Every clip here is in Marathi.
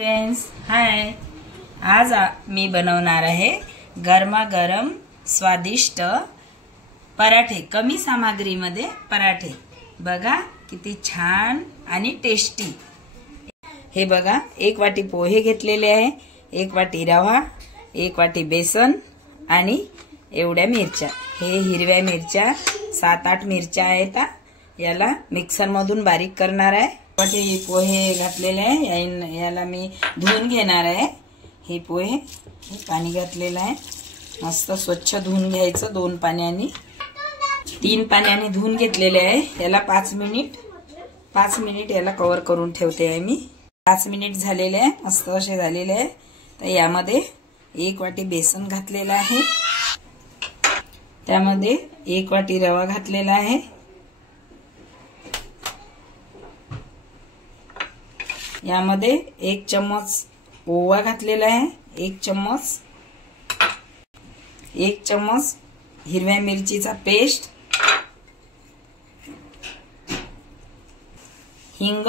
फ्रेंड्स हाय, आज मी बनवणार आहे गरमागरम स्वादिष्ट पराठे। कमी सामग्रीमध्ये पराठे बघा किती छान आणि टेस्टी। हे बघा, एक वाटी पोहे घेतलेले आहे, एक वाटी रवा, एक वाटी बेसन आणि एवढ्या मिरच्या। हे हिरव्या मिरच्या 7-8 मिरच्या आहेत। याला मिक्सर मधून बारीक करणार आहे। वाटी पोहे घातलेले आहे, याला मी धुवून घेणार आहे। हे पोहे पाणी घातलेलं आहे, मस्त स्वच्छ धुवून घ्यायचं 2 पाण्याने। 3 पाण्याने धुवून घेतलेले आहे। याला 5 मिनिट याला कव्हर करून ठेवते आहे मी। 5 मिनिट झालेले आहे, मस्त असे झालेले आहे। तर यामध्ये 1 वाटी बेसन घातलेला आहे, त्यामध्ये 1 वाटी रवा घातलेला आहे, यामध्ये 1 चम्मच ओवा घातलेला आहे, 1 चम्मच हिरव्या मिरचीचा पेस्ट, हिंग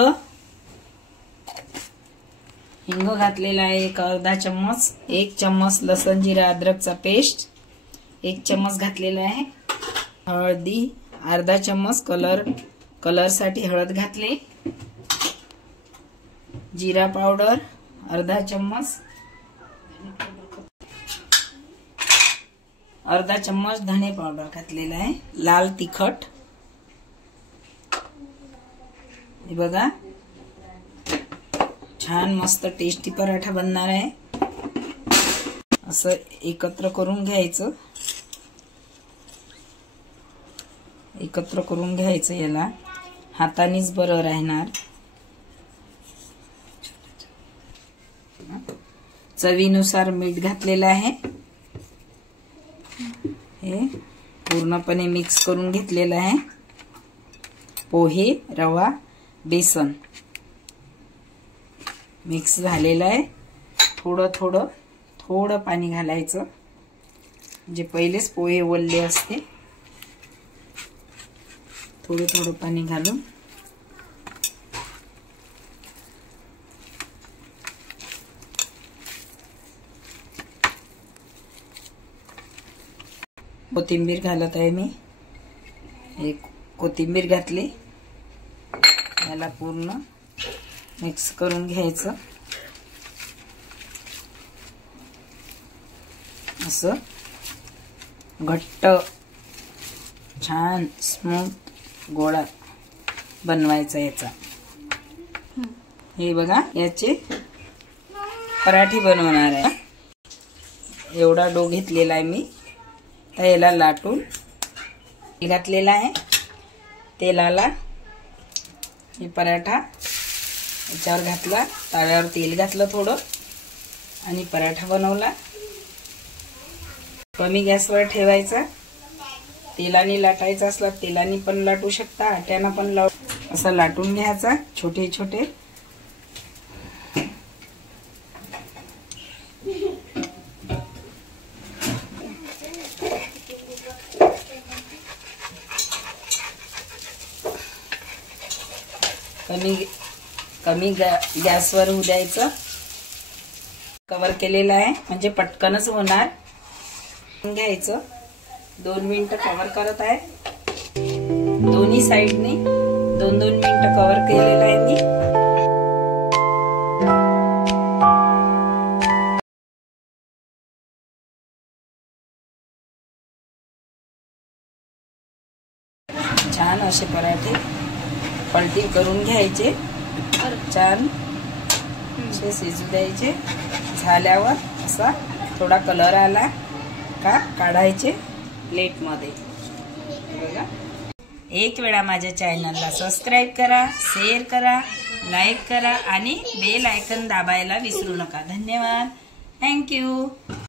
घातलेला आहे 1 अर्धा चम्मच, 1 चम्मच लसण जिरा अद्रकचा पेस्ट 1 चम्मच घातलेला आहे, हळदी अर्धा चम्मच, कलर साठी हळद घातले, जीरा पावडर अर्धा चम्मच, अर्धा चम्मच धने पावडर घातलेला आहे, लाल तिखट। हे बघा छान मस्त टेस्टी पराठा बनणार आहे। असं एकत्र करून घ्यायचं, याला हातानेच बरं राहणार। चवीनुसार मीठ घातलेलं आहे। हे पूर्णपणे मिक्स करून घेतलेलं आहे। पोहे, रवा, बेसन मिक्स झालेलं आहे। थोडं पाणी घालायचं, जे पहिलेच पोहे ओलले असते। थोडं पाणी घालून कोथिंबीर घालत आहे मी। एक कोथिंबीर घातली, याला पूर्ण मिक्स करून घ्यायचं। असं घट्ट छान स्मूथ गोळा बनवायचा याचा। हे बघा, याचे पराठे बनवणार आहे। एवढा डो घेतलेला आहे मी। तर याला लाटून घातलेला आहे तेलाला। हे पराठा याच्यावर घातला, तव्यावर तेल घातलं थोडं आणि पराठा बनवला। कमी गॅसवर ठेवायचा। तेलाने लाटायचा असला तेलाने पण लाटू शकता, आट्याने पण असं लाटून घ्यायचा छोटे छोटे। कमी गॅसवर होऊ द्यायचं। कव्हर केलेलं आहे म्हणजे पटकनच होणार। घ्यायचं 2 मिनिटं कव्हर करत आहे, दोन्ही साइडने 2-2 मिनिटं कव्हर केलेलं आहे मी। छान असे पराठे पलटी करून घ्यायचे, छान असे शिजू द्यायचे। झाल्यावर असा थोडा कलर आला का काढायचे प्लेट मध्ये। बघा, एक वेळा माझ्या चॅनलला सबस्क्राइब करा, शेअर करा, लाईक करा आणि बेल आयकॉन दाबायला विसरू नका। धन्यवाद, थँक्यू।